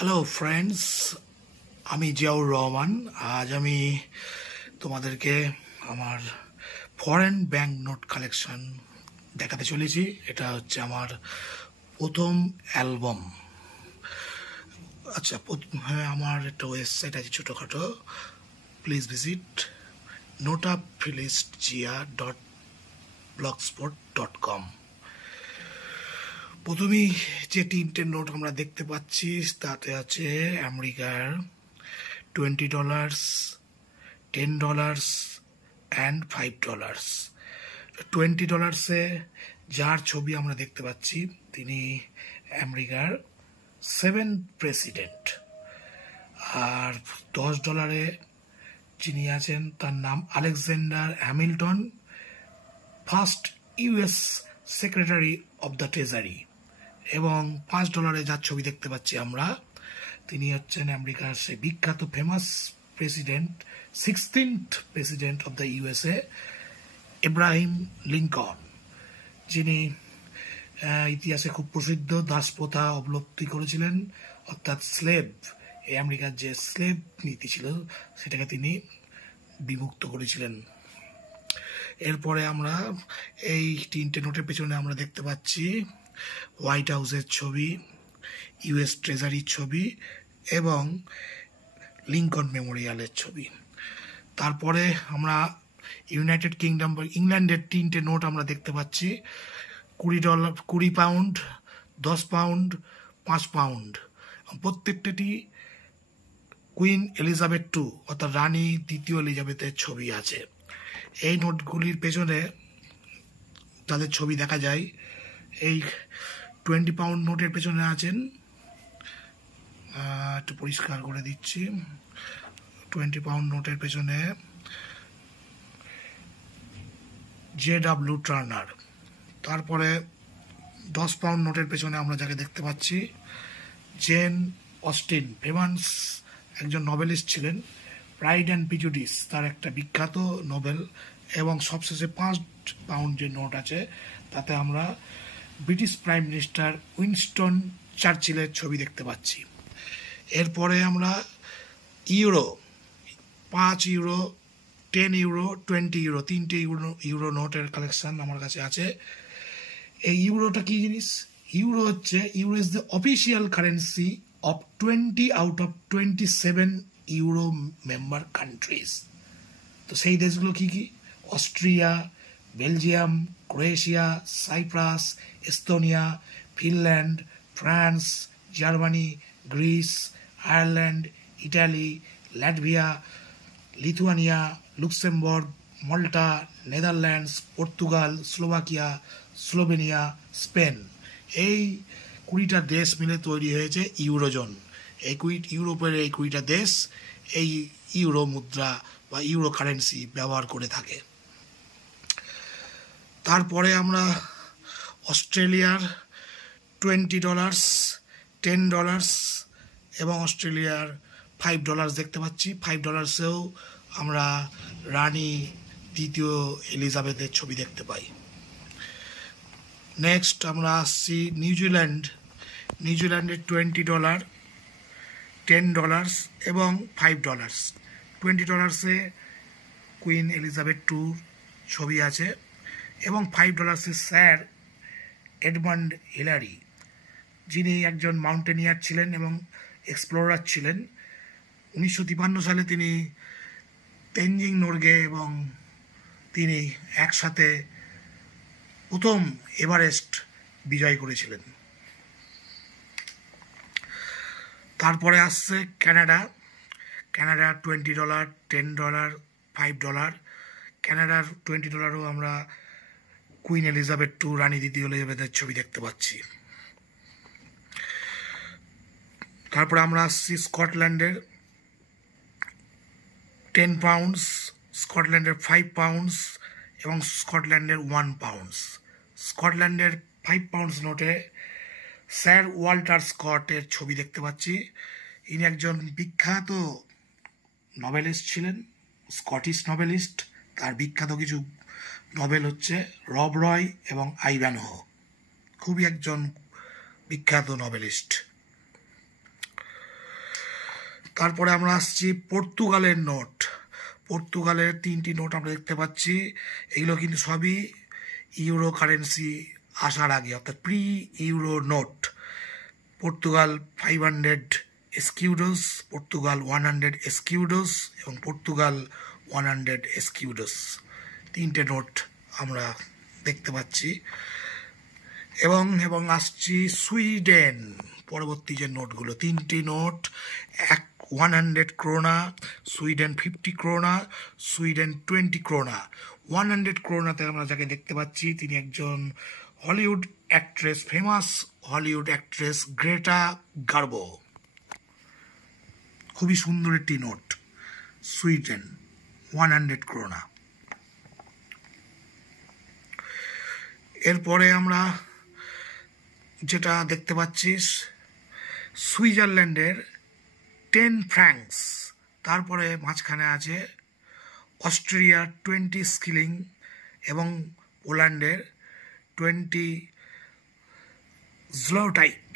Hello friends, আমি জিয়াউর রহমান। আজ আমি তোমাদেরকে আমার ফরেন ব্যাংক নোট কালেকশন দেখাতে চলেছি। এটা হচ্ছে আমার প্রথম অ্যালবাম। আচ্ছা, হ্যাঁ, আমার একটা ওয়েবসাইট আছে ছোটোখাটো, প্লিজ ভিজিট notafilistgia.blogspot.com। প্রথমেই যে তিনটে নোট আমরা দেখতে পাচ্ছি তাতে আছে আমেরিকার $20, $10 অ্যান্ড $5। $20 যার ছবি আমরা দেখতে পাচ্ছি তিনি আমেরিকার 7th প্রেসিডেন্ট। আর $10 যিনি আছেন তার নাম Alexander Hamilton, first US secretary of the treasury. এবং $5 যার ছবি দেখতে পাচ্ছি আমরা, তিনি হচ্ছেন আমেরিকার সে বিখ্যাত famous president, 16th president of the USA, Ibrahim Lincoln, যিনি ইতিহাসে খুব প্রসিদ্ধ দাসপ্রথা অবলুপ্তি করেছিলেন, অর্থাৎ স্লেভ, এই আমেরিকার যে স্লেভ নীতি ছিল সেটাকে তিনি বিমুক্ত করেছিলেন। এরপরে আমরা এই তিনটে নোটের পেছনে আমরা দেখতে পাচ্ছি হোয়াইট হাউসের ছবি, ইউএস ট্রেজারির ছবি এবং লিঙ্কন মেমোরিয়ালের ছবি। তারপরে আমরা ইউনাইটেড কিংডম বা ইংল্যান্ডের তিনটে নোট আমরা দেখতে পাচ্ছি, $20, £20, £10, £5। প্রত্যেকটি কুইন এলিজাবেথ II অর্থাৎ রানী দ্বিতীয় এলিজাবেথের ছবি আছে। এই নোটগুলির পেছনে তাদের ছবি দেখা যায়। এই £20 নোটের পেছনে আছেন, একটু পরিষ্কার করে দিচ্ছি, £20 নোটের পেছনে JW টার্নার। তারপরে £10 নোটের পেছনে আমরা যাকে দেখতে পাচ্ছি জেন অস্টিন, ফেমাস একজন নোবেলিস্ট ছিলেন, প্রাইড অ্যান্ড প্রিজুডিস তার একটা বিখ্যাত নোবেল। এবং সবশেষে £5 যে নোট আছে তাতে আমরা ব্রিটিশ প্রাইম মিনিস্টার উইনস্টন চার্চিলের ছবি দেখতে পাচ্ছি। এরপরে আমরা ইউরো, €5, €10, €20, তিনটে ইউরো নোটের কালেকশন আমার কাছে আছে। এই ইউরোটা কি জিনিস? Euro is the official currency of 20 out of 27 euro member countries. তো সেই দেশগুলো কি কি? Austria, Belgium, Croatia, Cyprus, Estonia, Finland, France, Germany, Greece, Ireland, Italy, Latvia, Lithuania, Luxembourg, Malta, Netherlands, Portugal, Slovakia, Slovenia, Spain. এই 20টা দেশ মিলে তৈরি হয়েছে ইউরোজোন। ইউরোপের এই 20টা দেশ এই ইউরো মুদ্রা বা ইউরো কারেন্সি ব্যবহার করে থাকে। তারপরে আমরা অস্ট্রেলিয়ার $20, $10 এবং অস্ট্রেলিয়ার $5 দেখতে পাচ্ছি। $5-এও আমরা রানী দ্বিতীয় এলিজাবেথের ছবি দেখতে পাই। নেক্সট আমরা আসছি নিউজিল্যান্ডের $20, $10 এবং $5। $20 কুইন এলিজাবেথ II ছবি আছে এবং $5 স্যার এডমান্ড হিলারি, যিনি একজন মাউন্টেনিয়ার ছিলেন এবং এক্সপ্লোরার ছিলেন। 1953 সালে তিনি তেনজিং নোরগে এবং তিনি একসাথে প্রথম এভারেস্ট বিজয় করেছিলেন। তারপরে আসছে ক্যানাডা $20, $10, $5। ক্যানাডার $20-ও আমরা কুইন এলিজাবেথ II রানী দ্বিতীয় এলিজাবেথের ছবি দেখতে পাচ্ছি। তারপরে আমরা আসছি স্কটল্যান্ডের £10, স্কটল্যান্ডের £5 এবং স্কটল্যান্ডের £1। স্কটল্যান্ডের £5 নোটে স্যার ওয়াল্টার স্কটের ছবি দেখতে পাচ্ছি। ইনি একজন বিখ্যাত নভেলিস্ট ছিলেন, স্কটিশ নভেলিস্ট। তার বিখ্যাত কিছু নভেল হচ্ছে রব রয় এবং আইভ্যানহো, খুবই একজন বিখ্যাত নভেলিস্ট। তারপরে আমরা আসছি পর্তুগালের নোট। পর্তুগালের 3টি নোট আমরা দেখতে পাচ্ছি। এগুলো কিন্তু সবই ইউরো কারেন্সি আসার আগে, অর্থাৎ pre euro note. Portugal 500 escudos, Portugal 100 escudos এবং পর্তুগাল 100 এসকিউডোস, 3টে নোট আমরা দেখতে পাচ্ছি। এবং আসছি সুইডেন। পরবর্তী যে নোটগুলো, 3টি note, 100 krona, Sweden 50 krona, Sweden 20 krona. 100 ক্রোনাতে আমরা যাকে দেখতে পাচ্ছি তিনি একজন Hollywood actress, famous Hollywood actress Greta Garbo. খুবই সুন্দর একটি নোট, সুইডেন 100 ক্রোনা। এরপরে আমরা যেটা দেখতে পাচ্ছি সুইজারল্যান্ডের 10 ফ্র্যাঙ্কস। তারপরে মাঝখানে আছে অস্ট্রিয়ার 20 স্কিলিং এবং পোল্যান্ডের 20 জলটাইক।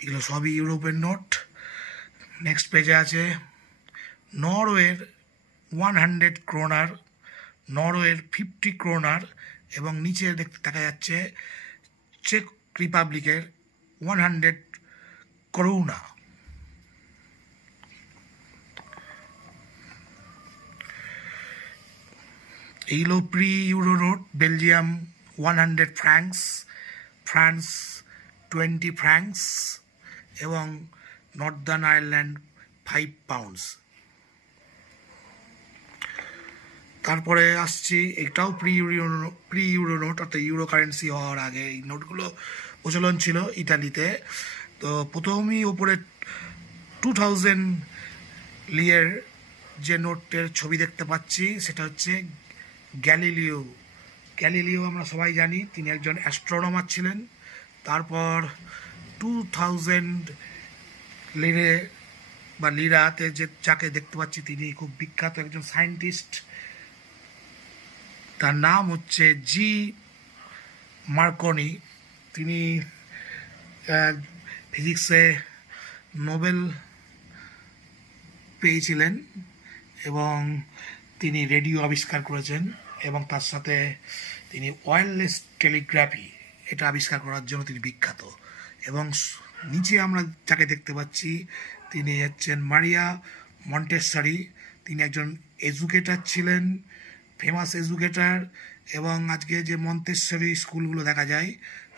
এগুলো সবই ইউরোপের নোট। নেক্সট পেজে আছে নরওয়ের 100 ক্রোনার, নরওয়ের 50 ক্রোনার এবং নিচে দেখতে দেখা যাচ্ছে চেক রিপাবলিকের 100 করুনা। এইগুলো pre euro note. Belgium 100 francs, France 20 francs এবং নর্দার্ন আয়ারল্যান্ড 5 পাউন্ডস। তারপরে আসছি, এটাও প্রি ইউরো নোট, অর্থাৎ ইউরো কারেন্সি হওয়ার আগে এই নোটগুলো প্রচলন ছিল ইতালিতে। তো প্রথমেই ওপরে 2000 লিয়ের যে নোটের ছবি দেখতে পাচ্ছি সেটা হচ্ছে গ্যালিলিও। গ্যালিলিও আমরা সবাই জানি তিনি একজন অ্যাস্ট্রোনমার ছিলেন। তারপর 2000 লিরে বা লিরাতে যাকে দেখতে পাচ্ছি তিনি খুব বিখ্যাত একজন সায়েন্টিস্ট, তার নাম হচ্ছে জি মার্কনি। তিনি ফিজিক্সে নোবেল পেয়েছিলেন এবং তিনি রেডিও আবিষ্কার করেছেন এবং তার সাথে তিনি ওয়্যারলেস টেলিগ্রাফি এটা আবিষ্কার করার জন্য তিনি বিখ্যাত। এবং নিচে আমরা যাকে দেখতে পাচ্ছি তিনি হচ্ছেন মারিয়া মন্টেসরি। তিনি একজন এডুকেটর ছিলেন, ফেমাস এডুকেটর। এবং আজকে যে মন্টেসরি স্কুলগুলো দেখা যায়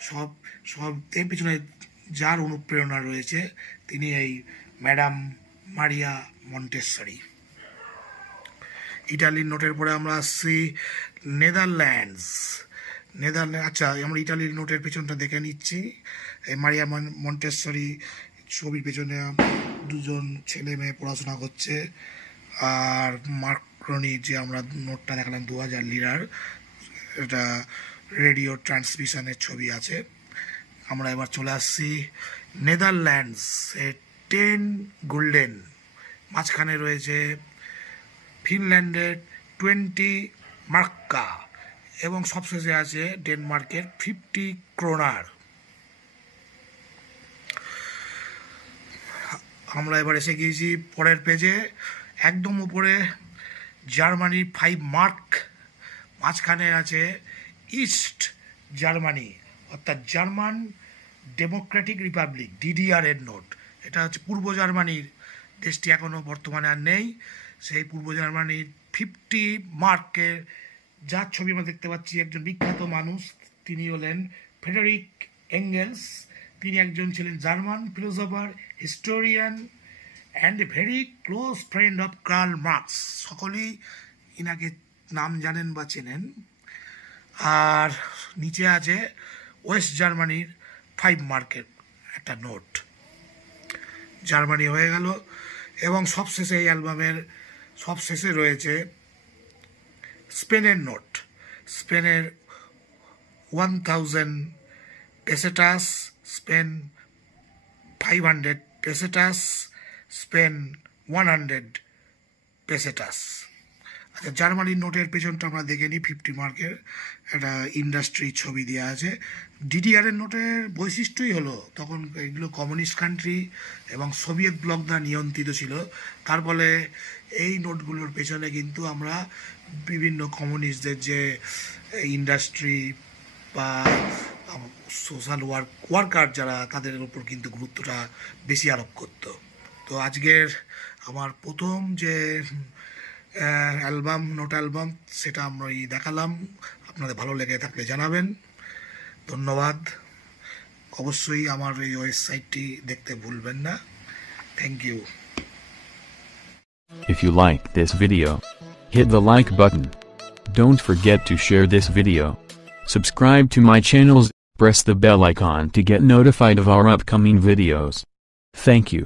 সব এর পিছনে যার অনুপ্রেরণা রয়েছে তিনি এই ম্যাডাম মারিয়া মন্টেসরি। ইটালির নোটের পরে আমরা আসছি নেদারল্যান্ডস। আচ্ছা, আমরা ইটালির নোটের পেছনটা দেখে নিচ্ছি। এই মারিয়া মন্টেসরি ছবির পেছনে দুজন ছেলে মেয়ে পড়াশোনা করছে। আর মার্কনি যে আমরা নোটটা দেখালাম 2000 লিরার, এটা রেডিও ট্রান্সমিশনের ছবি আছে। আমরা এবার চলে আসছি নেদারল্যান্ডস, 10 গোল্ডেন। মাঝখানে রয়েছে ফিনল্যান্ডের 20 মার্কা এবং সবশেষে আছে ডেনমার্কের 50 ক্রোনার। আমরা এবার এসে গিয়েছি পরের পেজে, একদম উপরে জার্মানির 5 মার্ক, মাঝখানে আছে ইস্ট জার্মানি অর্থাৎ জার্মান ডেমোক্রেটিক রিপাবলিক ডিডিআর এর নোট। এটা হচ্ছে পূর্ব জার্মানির, দেশটি এখনও বর্তমানে আর নেই। সেই পূর্ব জার্মানির 50 মার্কের যার ছবি আমরা দেখতে পাচ্ছি একজন বিখ্যাত মানুষ, তিনি হলেন ফ্রেডেরিক এঙ্গেলস। তিনি একজন ছিলেন German philosopher, historian and a very close friend of Karl Marx. সকলেই ইনাকে নাম জানেন বা চেনেন। আর নিচে আছে ওয়েস্ট জার্মানির 5 মার্কের একটা নোট। জার্মানি হয়ে গেল এবং সবশেষে এই অ্যালবামের সবশেষে রয়েছে স্পেনের নোট। স্পেনের 1000 পেসেটাস, স্পেন 500 পেসেটাস, স্পেন 100 পেসেটাস। আচ্ছা, জার্মানির নোটের পেছনটা আমরা দেখে নিই। 50 মার্কের একটা ইন্ডাস্ট্রি ছবি দেওয়া আছে। ডিডিআর এর নোটের বৈশিষ্ট্যই হলো তখন এগুলো কমিউনিস্ট কান্ট্রি এবং সোভিয়েত ব্লক দ্বারা নিয়ন্ত্রিত ছিল। তার ফলে এই নোটগুলোর পেছনে কিন্তু আমরা বিভিন্ন কমিউনিস্টদের যে ইন্ডাস্ট্রি বা সোশ্যাল ওয়ার্কার যারা, তাদের উপর কিন্তু গুরুত্বটা বেশি আরোপ করত। তো আজকের আমার প্রথম যে নোট অ্যালবাম, সেটা আমরা দেখালাম। আপনাদের ভালো লেগে থাকলে জানাবেন। ধন্যবাদ। অবশ্যই আমার এই ওয়েবসাইটটি দেখতে ভুলবেন না। Thank you. If you like this video, hit the like button. Don't forget to share this video. Subscribe to my channels, press the bell icon to get notified of our upcoming videos. Thank you.